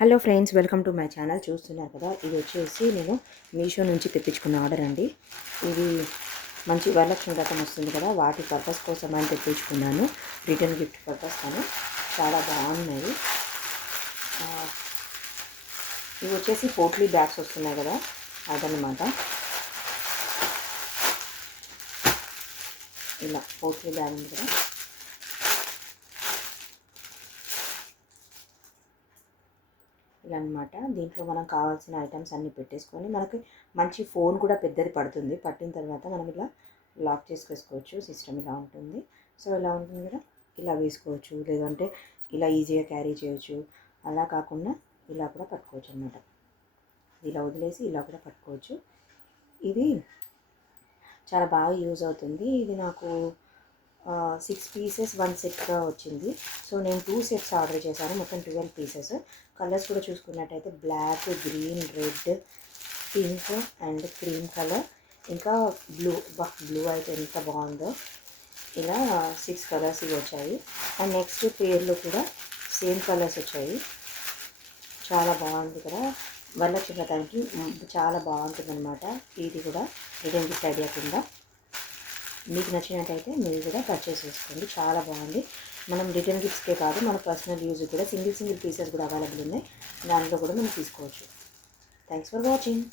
Hello friends, welcome to my channel. చూస్తున్నారు కదా, ఇది వచ్చేసి నేను మీషో నుంచి తెప్పించుకున్న ఆర్డర్ అండి. ఇది మంచి వరలక్ష్మి వ్రతం వస్తుంది కదా, వాటి పర్పస్ కోసం అని తెప్పించుకున్నాను. రిటర్న్ గిఫ్ట్ పర్పస్ అని చాలా బాగున్నాయి. ఇవి వచ్చేసి పోట్లీ బ్యాగ్స్ వస్తున్నాయి కదా, అదనమాట. ఇలా పోట్లీ బ్యాగ్ ఉంది కదా, ఇలా అనమాట. దీంట్లో మనం కావాల్సిన ఐటమ్స్ అన్నీ పెట్టేసుకొని, మనకి మంచి ఫోన్ కూడా పెద్దది పడుతుంది. పట్టిన తర్వాత మనం ఇలా లాక్ చేసుకేసుకోవచ్చు. సిస్టమ్ ఇలా ఉంటుంది. సో ఇలా ఉంటుంది కదా, ఇలా వేసుకోవచ్చు, లేదంటే ఇలా ఈజీగా క్యారీ చేయొచ్చు. అలా కాకుండా ఇలా కూడా పట్టుకోవచ్చు అనమాట. ఇలా వదిలేసి ఇలా కూడా పట్టుకోవచ్చు. ఇది చాలా బాగా యూజ్ అవుతుంది. ఇది నాకు 6 పీసెస్ 1 సెట్గా వచ్చింది. సో నేను 2 సెట్స్ ఆర్డర్ చేశాను, మొత్తం 12 పీసెస్. కలర్స్ కూడా చూసుకున్నట్టయితే black, green, red, pink and cream colour, ఇంకా బ్లూ. బ్లూ అయితే ఎంత బాగుందో. ఇలా 6 కలర్స్ ఇవి వచ్చాయి. అండ్ నెక్స్ట్ పేర్లు కూడా సేమ్ కలర్స్ వచ్చాయి. చాలా బాగుంది కదా, వరలక్ష్మి వ్రతానికి చాలా బాగుంటుంది అనమాట. ఇది కూడా రిటర్న్ గిఫ్ట్ ఐడియా కింద. మీకు నచ్చినట్టయితే మీరు కూడా పర్చేస్ చేసుకోండి. చాలా బాగుంది. మనం రిటర్న్ గిఫ్ట్స్కే కాదు, మన పర్సనల్ యూజ్ కూడా సింగిల్ పీసెస్ కూడా అవైలబుల్ ఉన్నాయి. దాంట్లో కూడా మనం తీసుకోవచ్చు. Thanks for watching.